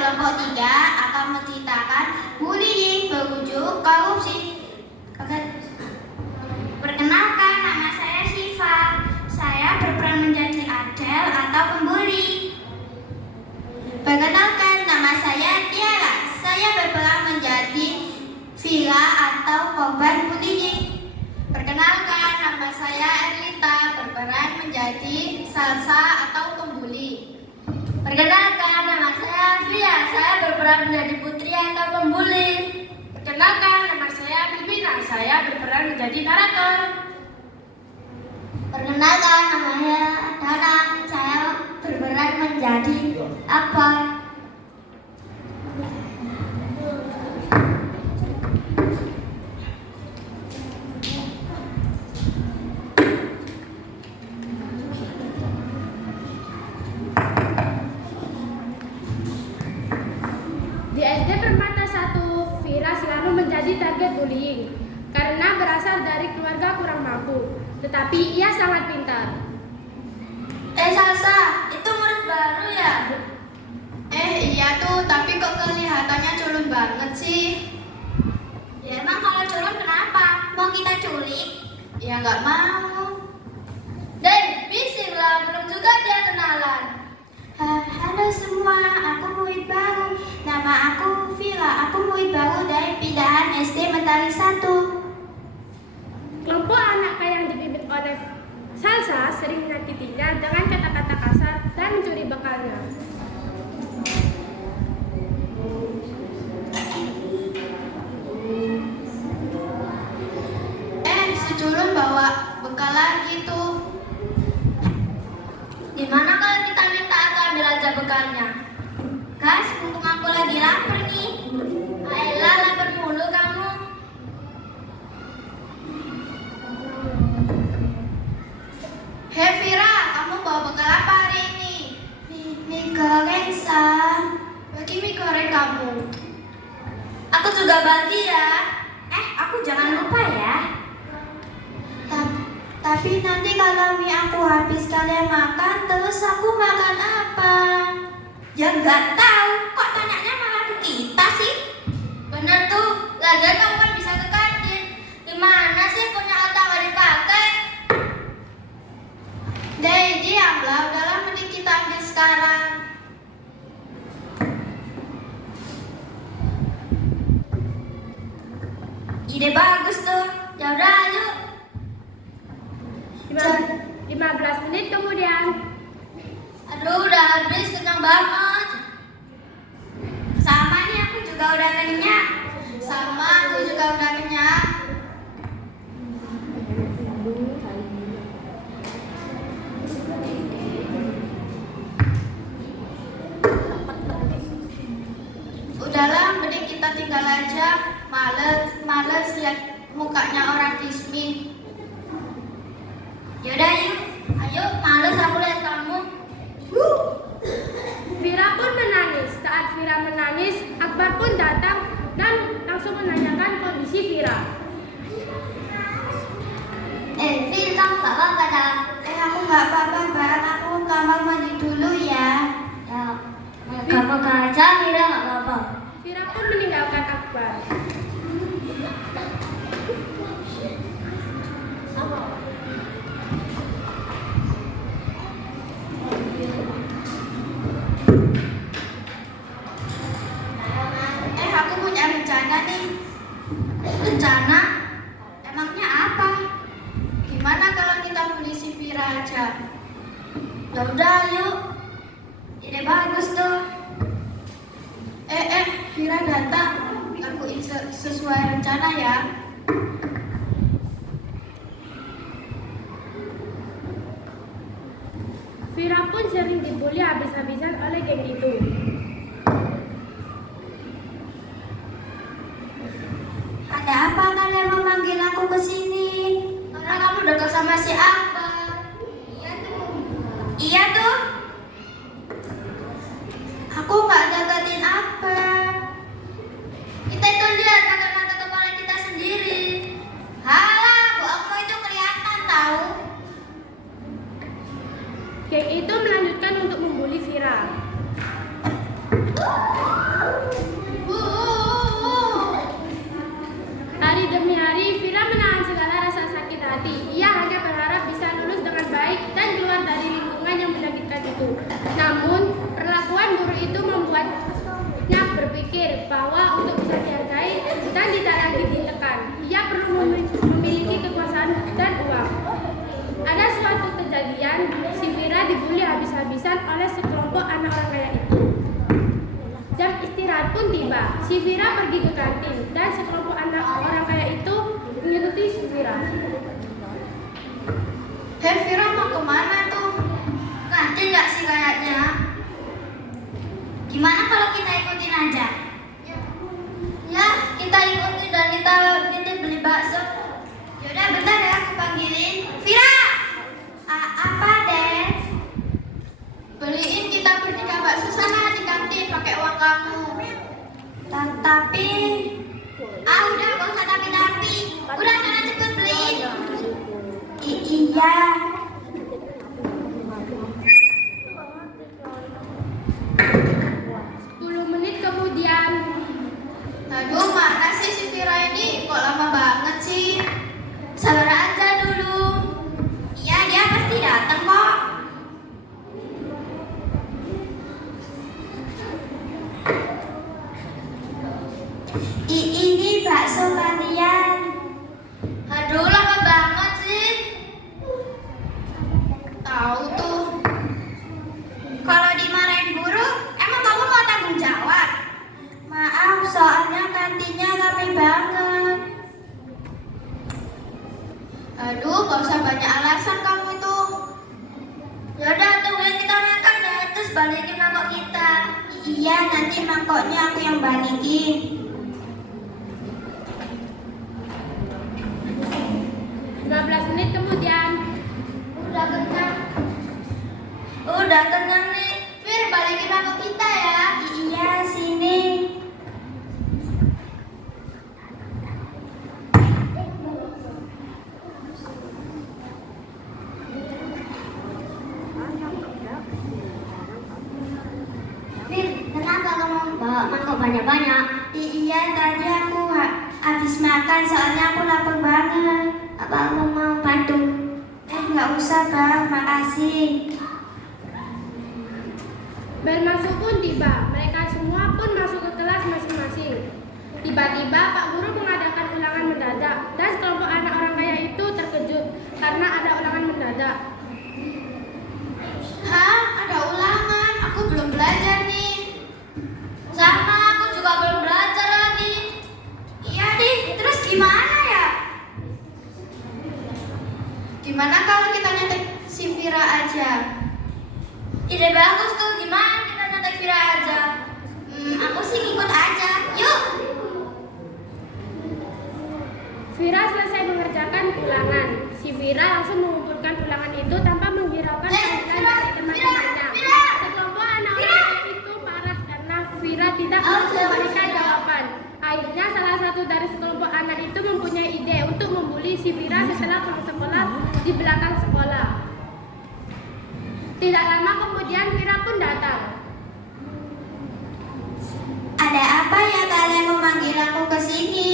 kelompok 3 akan menceritakan bullying berujung korupsi. Perkenalkan, nama saya Syifa. Saya berperan menjadi Adel atau pembuli. Perkenalkan, nama saya Tiara. Saya berperan menjadi Vira atau korban bullying. Perkenalkan, nama saya Erlita, berperan menjadi Salsa atau pembuli. Perkenalkan, nama saya Fia, saya berperan menjadi Putri atau pembuli. Perkenalkan, nama saya Bibina, saya berperan menjadi narator. Perkenalkan, nama saya Danang, saya berperan menjadi apa? Di SD Permata 1, Vira selalu menjadi target bullying karena berasal dari keluarga kurang mampu, tetapi ia sangat pintar. Salsa, itu murid baru ya? Iya tuh, tapi kok kelihatannya culun banget sih? Ya emang kalau culun kenapa? Mau kita culik? Ya nggak mau. Bismillah, belum juga dia kenalan. Halo semua, aku murid baru. Nama aku Vira, aku murid baru dari pindahan SD Mentari 1. Kelompok anak yang dipimpin oleh Salsa sering menyakitinya dengan kata-kata kasar dan mencuri bekalnya. Si culun bawa bekal lagi tuh. Gimana kalau kita minta atau ambil aja bekalnya? Guys, mumpung aku lagi lapar nih. Ayolah, lapar mulu kamu. Hei Vira, kamu bawa bekal apa hari ini? Mie goreng, San. Bagi mie goreng kamu. Aku juga bagi ya. Aku jangan lupa ya. Tapi nanti kalau mie aku habis kalian makan, terus aku makan apa? Ya nggak tahu, kok tanyanya malah ke kita sih? Bener tuh, lagian kamu kan bisa ke kantin. Gimana sih punya otak nggak dipakai? Diamlah, udahlah mending kita ambil sekarang. Ide bagus tuh, ya udah ayo. 15 menit kemudian. Aduh, udah habis, kenyang banget. Sama nih, aku juga udah kenyang. Sama, aku juga udah kenyang. Udahlah, mending kita tinggal aja. Males lihat mukanya orang Kismi. Yaudah yuk, ayo, males aku lihat kamu. Vira pun menangis. Saat Vira menangis, Akbar pun datang dan langsung menanyakan kondisi Vira. Vir, kamu gak apa-apa dah? Aku gak apa-apa, Bang. Aku kamar mandi dulu ya. Ya, kamu aja, Vira gak apa-apa. Vira pun meninggalkan Akbar. Aku punya rencana nih. Rencana? Emangnya apa? Gimana kalau kita beli si Vira aja? Ya udah, yuk. Ide bagus tuh. Vira datang. Lakuin sesuai rencana ya. Vira pun sering dibully habis-habisan oleh geng itu. Ada apa kalian memanggil aku ke sini? Karena kamu dekat sama si Akbar. Iya tuh. Aku nggak deketin Akbar. Kita itu lihat pakai mata kepala kita sendiri. Halah, bohongmu itu kelihatan tahu. Geng itu melanjutkan untuk membuli Vira. Selanjutnya berpikir bahwa untuk bisa dihargai dan tidak lagi ditekan, ia perlu memiliki kekuasaan dan uang. Ada suatu kejadian, si Vira dibully habis-habisan oleh sekelompok anak orang kaya itu. Jam istirahat pun tiba. Si Vira pergi ke kantin dan sekelompok anak orang kaya itu mengikuti si Vira. Hei Vira, mau kemana tuh? Kantin nggak sih kayaknya? Gimana kalau kita ikutin aja? Ya, kita ikutin dan kita nitip beli bakso. Yaudah, bentar ya, aku panggilin. Vira! Apa, Des? Beliin kita bertiga bakso sana di kantin pakai uang kamu. Tapi... udah, gak usah tapi-tapi. Udah, sana cepet beliin. Iya. Kemudian, aduh, mana sih si Vira ini? Kok lama banget sih? Sabar aja dulu. Iya, dia pasti datang kok. Ini bakso kalian. Aduh, lama banget sih. Tahu tuh. Kalau dimarahin guru, emang kamu mau tanggung jawab? Maaf, soalnya kantinnya rame banget. Aduh, gak usah banyak alasan kamu tuh. Yaudah, tungguin kita makan ya, terus balikin mangkok kita. Iya, nanti mangkoknya aku yang balikin. menit kemudian. Udah kenyang nih. Fir, balikin mangkok kita ya. Iya, sini. Fir, kenapa kamu bawa mangkok banyak-banyak? Iya, tadi aku habis makan soalnya aku lapar banget. Apa aku mau bantu? Nggak usah, Bang. Makasih. Bel masuk pun tiba. Mereka semua pun masuk ke kelas masing-masing. Tiba-tiba Pak Guru mengadakan ulangan mendadak dan sekelompok anak orang kaya itu terkejut karena ada ulangan mendadak. Hah? Ada ulangan? Aku belum belajar nih. Sama, aku juga belum belajar lagi. Iya nih, terus gimana ya? Gimana kalau kita nyetek si Vira aja? Ide bagus tuh, gimana kita nyetek Vira aja? Aku sih ikut aja, yuk! Vira selesai mengerjakan ulangan. Si Vira langsung mengumpulkan ulangan itu tanpa menghiraukan panggilan dari teman-temannya. Sekelompok anak orang itu marah karena Vira tidak memberikan jawaban. Akhirnya salah satu dari sekelompok anak itu mempunyai ide untuk membuli si Vira setelah pulang sekolah di belakang sekolah. Tidak lama kemudian Vira pun datang. Ada apa ya kalian memanggil aku ke sini?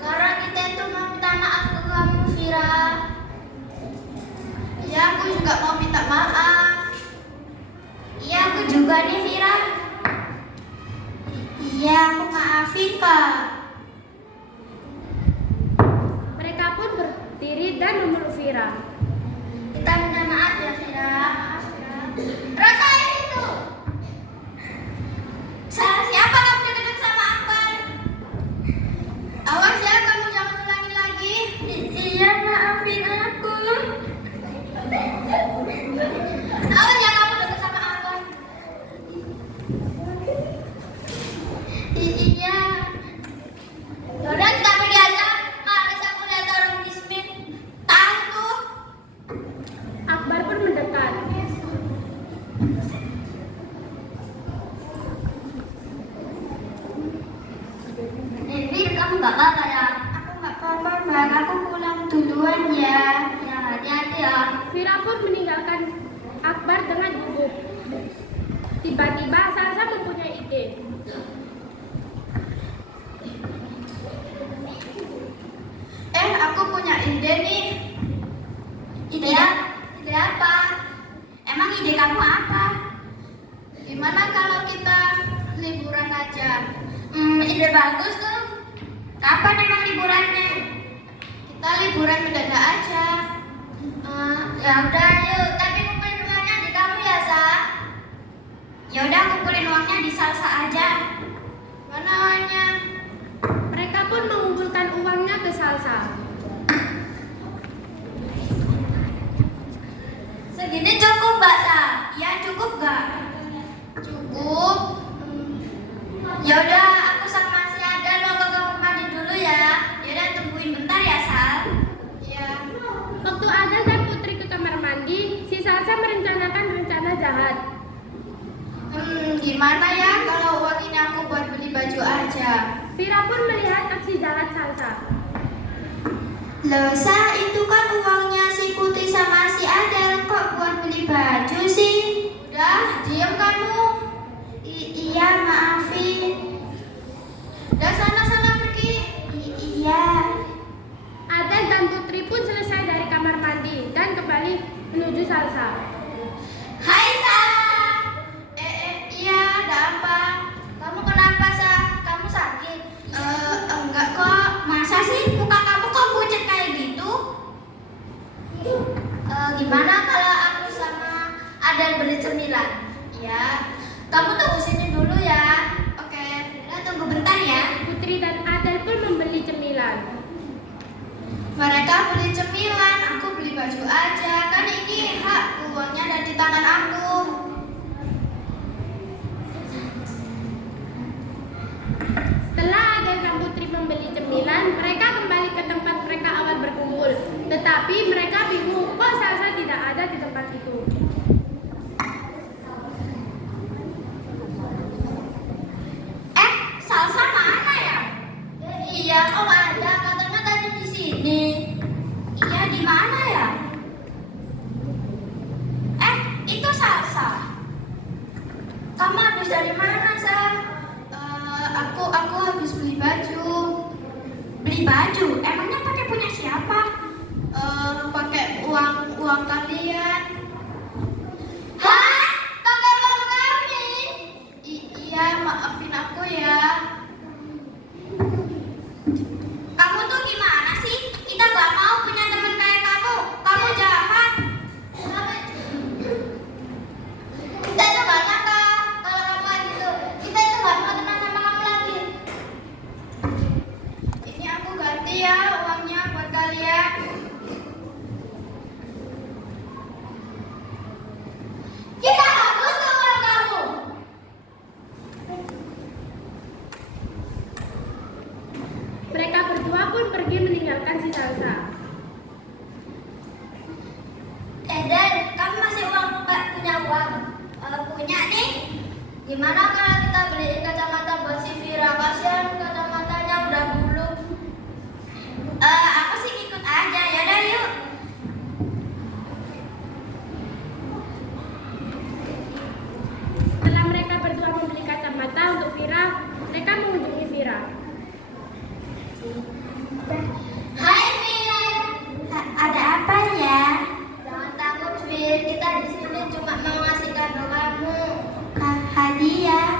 Karena kita itu mau minta maaf ke kamu, Vira. Iya, aku juga mau minta maaf. Iya, aku juga nih, Vira. Iya, aku maafin, Kak. Mereka pun berdiri dan memeluk Vira. Kita minta maaf ya, Vira. Rasain itu. Salah siapa kamu deket sama Akbar? Awas ya, kamu jangan ulangi lagi. Iya, maafin aku. Awas ya, kamu deket sama Akbar. Iya. Yaudah, kita pergi aja. Males aku lihat orang bismit. Tahu tuh. Akbar pun mendekat. Vir, kamu nggak apa-apa ya? Aku nggak apa-apa, Bang. Aku pulang duluan ya. Ya, hati-hati ya. Vira pun meninggalkan Akbar dengan gugup. Tiba-tiba Salsa mempunyai ide. Aku punya ide nih. Ide ya? Ide apa? Emang ide kamu apa? Gimana kalau kita liburan aja? bagus tuh. Kapan emang liburannya? Kita liburan mendadak aja. Ya udah yuk, tapi kumpulin uangnya di kamu ya, Sa. Ya udah, kumpulin uangnya di Salsa aja. Mana uangnya? Mereka pun mengumpulkan uangnya ke Salsa. Segini cukup gak, Sa? Ya cukup gak? Cukup. Ya udah, aku sama si Adan mau ke kamar mandi dulu ya. Ya udah, tungguin bentar ya, Sal. Iya. Waktu Ada dan Putri ke kamar mandi, si Salsa merencanakan rencana jahat. Gimana ya kalau uang ini aku buat beli baju aja? Vira pun melihat aksi jahat Salsa. Loh, Sa, itu kan uangnya si Putri sama si Adel, kok buat beli baju sih? Udah, diam kamu. Iya, maafin. Udah, sana pergi. Iya. Ada dan Putri pun selesai dari kamar mandi dan kembali menuju Salsa. Hai, Sa. Iya, ada apa? Kamu kenapa, Sa? Kamu sakit? Enggak kok. Masa sih muka kamu kok pucat kayak gitu? Gimana kalau aku sama Adan beli cemilan? Ya, kamu tunggu sini dulu ya. Oke, udah tunggu bentar ya. Putri dan Adel pun membeli cemilan. Mereka beli cemilan, aku beli baju aja. Kan ini hak, uangnya ada di tangan aku. Setelah Adel dan Putri membeli cemilan, mereka kembali ke tempat mereka awal berkumpul. Tetapi mereka bingung kok Salsa tidak ada di tempat itu. Salsa mana ya? Iya, oh ada. Katanya tadi di sini. Iya, di mana ya? Itu Salsa. Kamu habis dari mana, Sa? Aku habis beli baju. Beli baju? Emangnya pakai punya siapa? Pakai uang kalian. Hah? Pakai uang kami? Iya, maafin aku ya. Kamu tuh gimana sih? Kita gak mau punya teman kayak kamu. Kamu jahat. Kita tuh gak nyangka kalau kamu kayak gitu. Kita tuh gak mau teman sama kamu lagi. Ini aku ganti ya uangnya buat kalian. Kita gak butuh uang kamu. Mereka berdua pun pergi meninggalkan si Salsa. Dan kamu masih punya uang? Punya nih. Gimana kalau kita beliin kacamata buat si Vira? Kasihan kacamatanya udah buluk. Aku sih ikut aja. Yaudah yuk. Setelah mereka berdua membeli kacamata untuk Vira, mereka mengunjungi Vira. Hai Vira. Ada apa ya? Jangan takut Vira, kita di sini cuma mau ngasih kado kamu. Hadiah.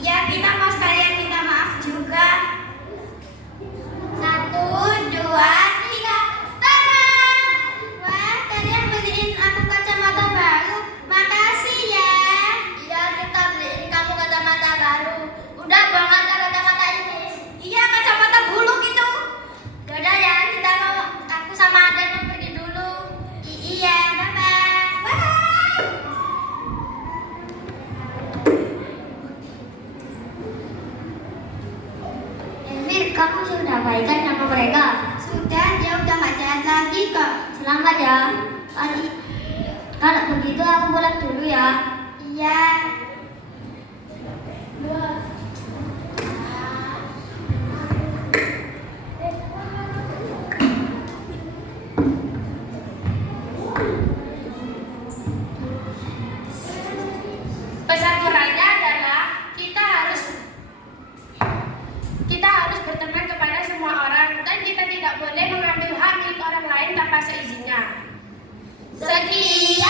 Iya, kita mau sekalian minta maaf juga. 1, 2, 3. Tada! Wah, kalian beliin aku kacamata baru. Makasih ya. Iya, kita beliin kamu kacamata baru. Udah buang aja kacamata ini. Iya, kacamata buluk itu. Yaudah ya, kita mau, aku sama Aden mau pergi dulu. Iya, bye-bye. Bye. Emir, kamu sudah baikan sama mereka? Sudah, dia udah gak jahat lagi kok. Selamat ya. Kalau begitu aku pulang dulu ya. Iya. Pesan moralnya adalah kita harus berteman kepada semua orang dan kita tidak boleh mengambil hak milik orang lain tanpa seizinnya. Sekian.